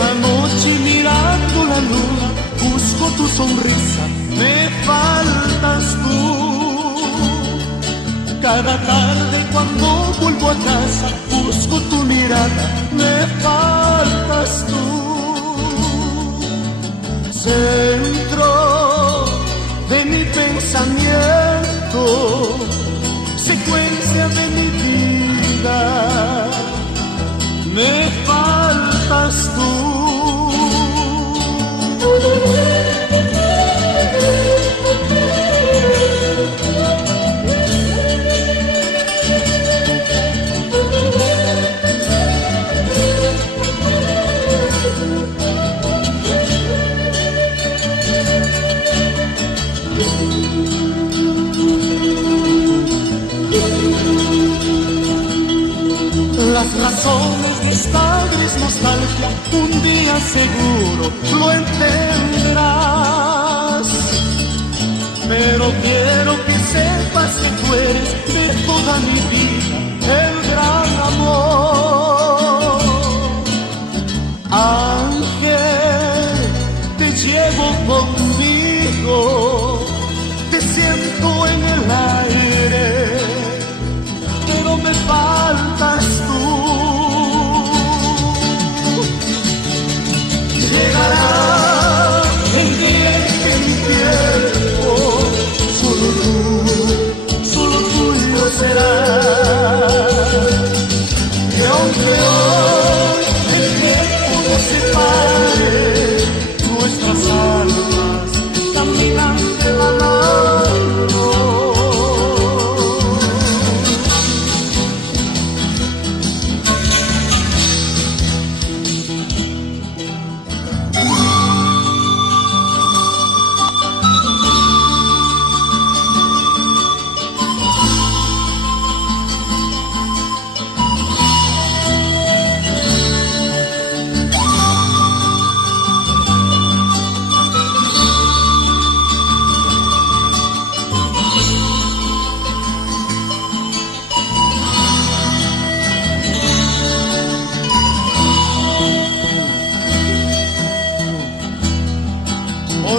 Esta noche mirando la luna, busco tu sonrisa, me faltas tú. Cada tarde cuando vuelvo a casa, busco tu mirada, me faltas tú. Centro de mi pensamiento, secuencia de mi vida, me faltas tú. Las razones de esta gris nostalgia, un día seguro lo entenderás. Pero quiero que sepas que tú eres de toda mi vida el gran amor. Ángel, te llevo conmigo, te siento en el aire, pero me faltas tú. Llegará el día en que mi tiempo solo tuyo será. Y aunque hoy el tiempo nos separe, nuestras almas caminan de la mano.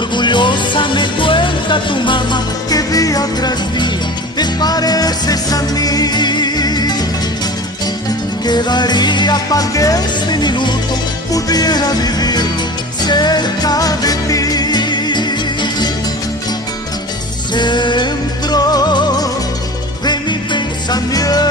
Orgullosa me cuenta tu mamá que día tras día te pareces a mí. Quedaría para que este minuto pudiera vivir cerca de ti. Centro de mi pensamiento,